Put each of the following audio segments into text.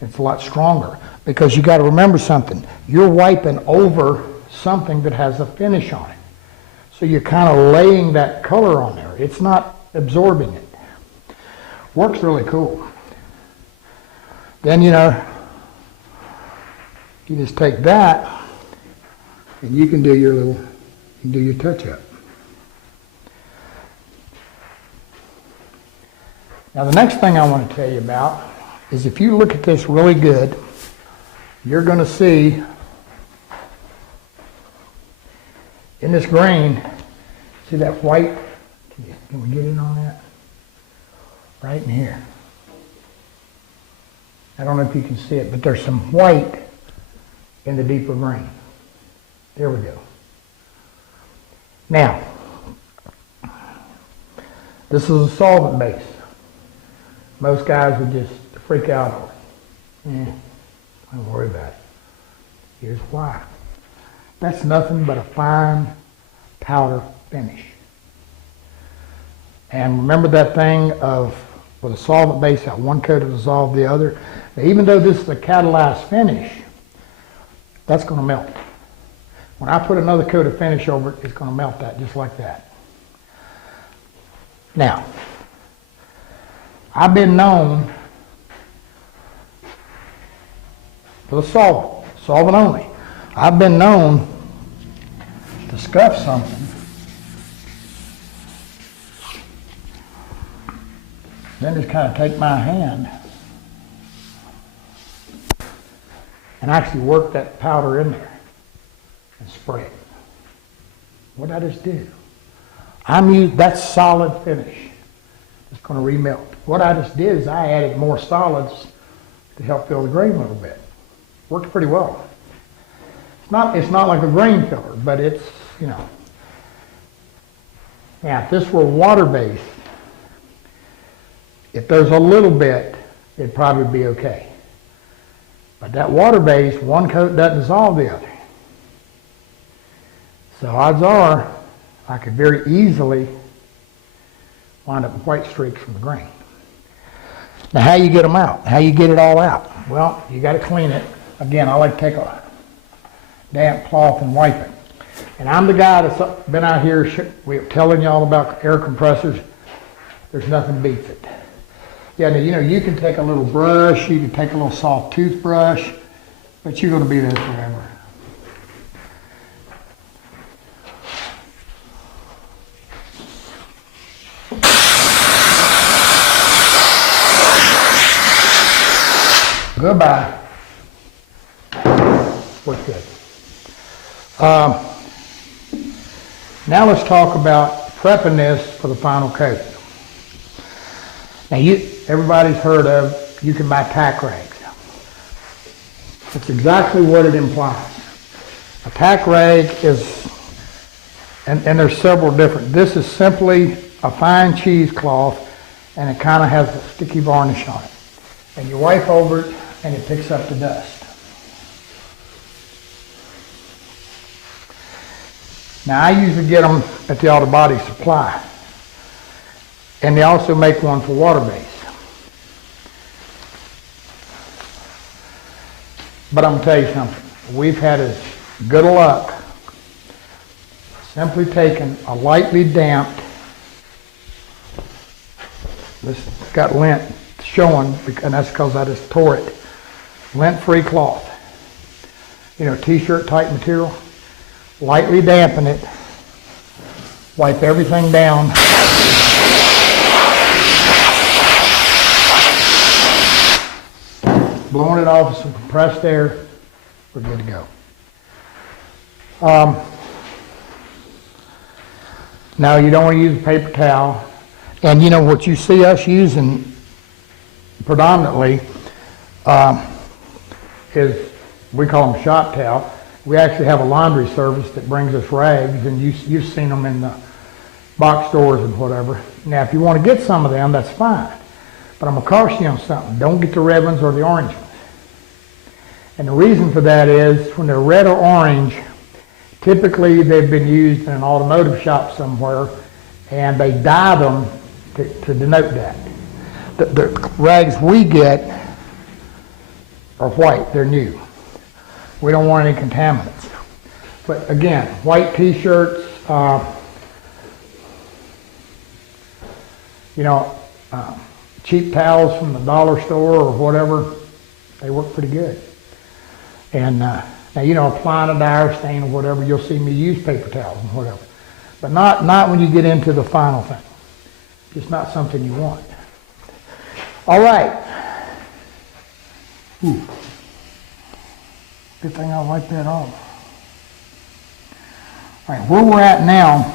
It's a lot stronger because you got to remember something. You're wiping over something that has a finish on it. So you're kind of laying that color on there. It's not absorbing it. Works really cool. Then, you know, you just take that and you can do your touch-up. Now the next thing I want to tell you about is if you look at this really good, you're going to see in this grain, see that white? Can we get in on that? Right in here. I don't know if you can see it, but there's some white in the deeper grain. There we go. Now, this is a solvent base. Most guys would just freak out on it. Don't worry about it. Here's why. That's nothing but a fine powder finish. And remember that thing of with a solvent base, that one coat will dissolve the other. Now, even though this is a catalyzed finish, that's going to melt. When I put another coat of finish over it, it's going to melt that just like that. Now, I've been known for the solvent only. I've been known to scuff something then just kind of take my hand and actually work that powder in there and spray it. What did I just do? That's solid finish. It's going to remelt. What I just did is I added more solids to help fill the grain a little bit. Worked pretty well. It's not like a grain filler, but it's, you know. Now, if this were water-based, if there's a little bit, it'd probably be okay. But that water-based, one coat doesn't dissolve the other. So odds are, I could very easily wind up with white streaks from the grain. Now, how you get them out? How you get it all out? Well, you got to clean it. Again, I like to take a damp cloth and wipe it. And I'm the guy that's been out here telling y'all about air compressors. There's nothing beats it. Yeah, now, you know, you can take a little brush, you can take a little soft toothbrush, but you're going to be there forever. Goodbye. Works good. Now let's talk about prepping this for the final coat. Now everybody's heard of, you can buy tack rags. That's exactly what it implies. A tack rag is, and there's several different, this is simply a fine cheesecloth and it kind of has a sticky varnish on it. And you wipe over it and it picks up the dust. Now I usually get them at the Auto Body Supply. And they also make one for water base. But I'm going to tell you something. We've had as good a luck simply taking a lightly damped, this got lint showing, and that's because I just tore it, lint-free cloth. You know, t-shirt type material. Lightly dampen it, wipe everything down. Blowing it off with some compressed air, we're good to go. Now you don't want to use a paper towel. And you know what you see us using predominantly is, we call them shop towel. We actually have a laundry service that brings us rags, and you've seen them in the box stores and whatever. Now, if you want to get some of them, that's fine. But I'm going to caution you on something. Don't get the red ones or the orange ones. And the reason for that is when they're red or orange, typically they've been used in an automotive shop somewhere, and they dye them to denote that. The rags we get are white, they're new. We don't want any contaminants. But again, white t-shirts, cheap towels from the dollar store or whatever, they work pretty good. And now, applying a dryer stain or whatever, you'll see me use paper towels and whatever. But not when you get into the final thing. Just not something you want. All right. Ooh. Good thing I wiped that off. All right, where we're at now,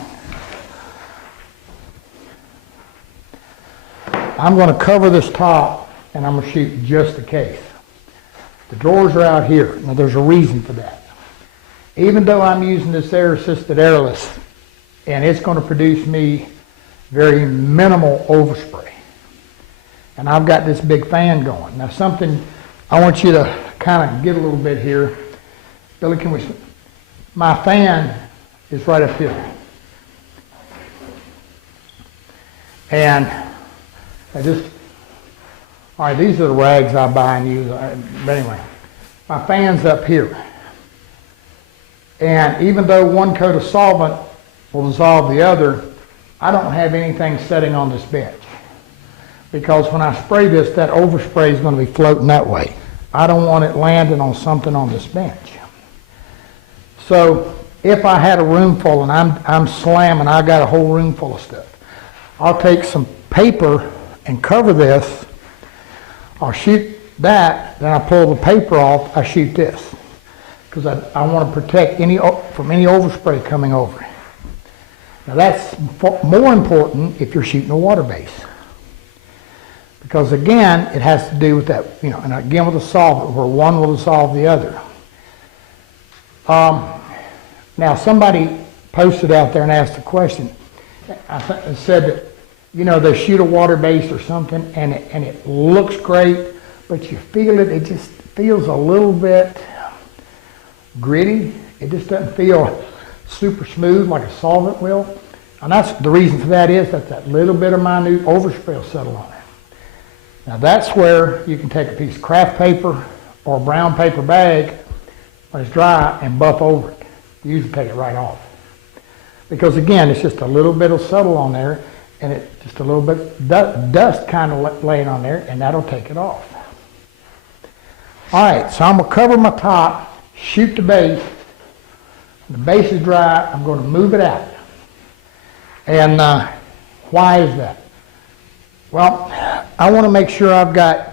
I'm going to cover this top and I'm going to shoot just the case. The drawers are out here. Now there's a reason for that. Even though I'm using this air-assisted airless, and it's going to produce me very minimal overspray. And I've got this big fan going. Now something I want you to kind of get a little bit here. Billy, my fan is right up here. And all right, these are the rags I buy and use. But anyway, my fan's up here. And even though one coat of solvent will dissolve the other, I don't have anything setting on this bench. Because when I spray this, that overspray is going to be floating that way. I don't want it landing on something on this bench. So if I had a room full and I'm slamming, I got a whole room full of stuff, I'll take some paper and cover this. I'll shoot that, then I pull the paper off, I shoot this. Because I want to protect from any overspray coming over. Now that's more important if you're shooting a water base. Because again, it has to do with that, and again with the solvent, where one will dissolve the other. Now somebody posted out there and asked a question. I said that, they shoot a water base or something and it looks great, but you feel it just feels a little bit gritty. It just doesn't feel super smooth like a solvent will. And that's the reason for that is that little bit of minute overspray will settle on it. Now that's where you can take a piece of craft paper or a brown paper bag when it's dry and buff over it. You usually take it right off. Because again, it's just a little bit of subtle on there and it just a little bit dust kind of laying on there and that'll take it off. All right, so I'm going to cover my top, shoot the base. When the base is dry, I'm going to move it out. And why is that? Well, I want to make sure I've got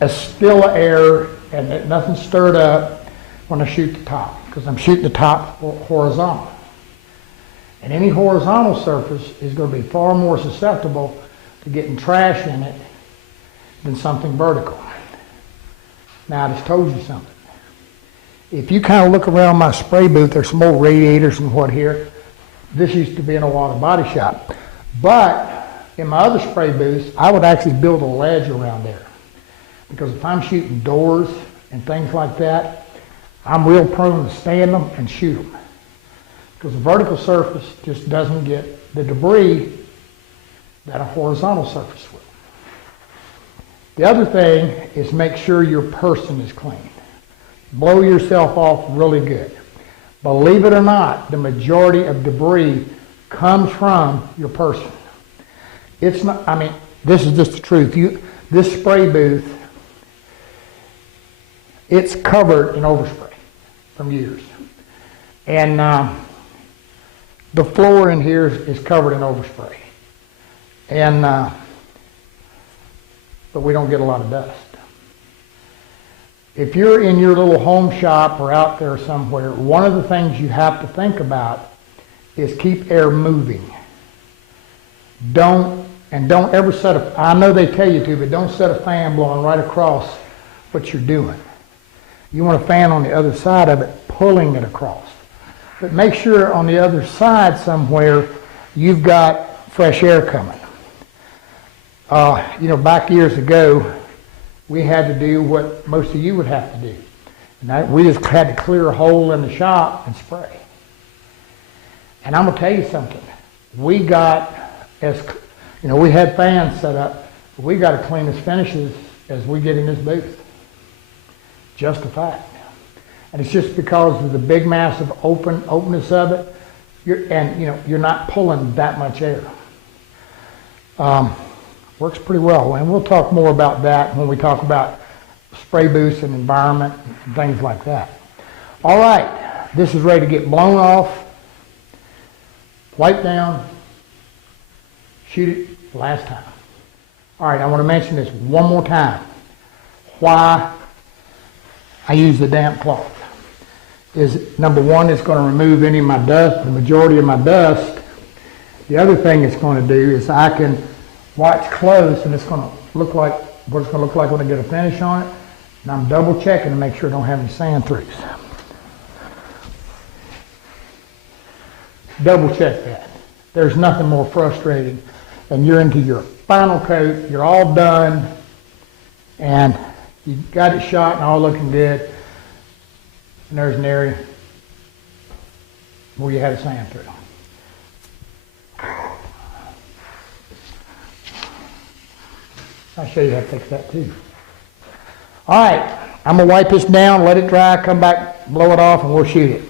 a still of air and that nothing's stirred up when I shoot the top, because I'm shooting the top horizontal. And any horizontal surface is going to be far more susceptible to getting trash in it than something vertical. Now I just told you something. If you kind of look around my spray booth, there's some old radiators and what here. This used to be in a water body shop. But in my other spray booths, I would actually build a ledge around there. Because if I'm shooting doors and things like that, I'm real prone to stand them and shoot them. Because the vertical surface just doesn't get the debris that a horizontal surface will. The other thing is make sure your person is clean. Blow yourself off really good. Believe it or not, the majority of debris comes from your person. It's not, this is just the truth. This spray booth, it's covered in overspray from years. And the floor in here is covered in overspray. And, but we don't get a lot of dust. If you're in your little home shop or out there somewhere, one of the things you have to think about is keep air moving. Don't ever set I know they tell you to, but don't set a fan blowing right across what you're doing. You want a fan on the other side of it, pulling it across. But make sure on the other side somewhere, you've got fresh air coming. Back years ago, we had to do what most of you would have to do. And we just had to clear a hole in the shop and spray. And I'm going to tell you something. We got, we had fans set up, but we got to clean as finishes as we get in this booth. just a fact. And it's just because of the big massive openness of it, you're not pulling that much air. Works pretty well, and we'll talk more about that when we talk about spray booths and environment and things like that. All right, this is ready to get blown off, wipe down, shoot it last time. All right, I want to mention this one more time. Why I use the damp cloth is, number one, it's going to remove any of my dust, the majority of my dust. The other thing it's going to do is I can watch close, and it's going to look like what it's going to look like when I get a finish on it. And I'm double checking to make sure I don't have any sand throughs. Double check that. There's nothing more frustrating than you're into your final coat, you're all done, and you got it shot and all looking good, and there's an area where you had a sand through. I'll show you how to fix that too. All right, I'm gonna wipe this down, let it dry, come back, blow it off, and we'll shoot it.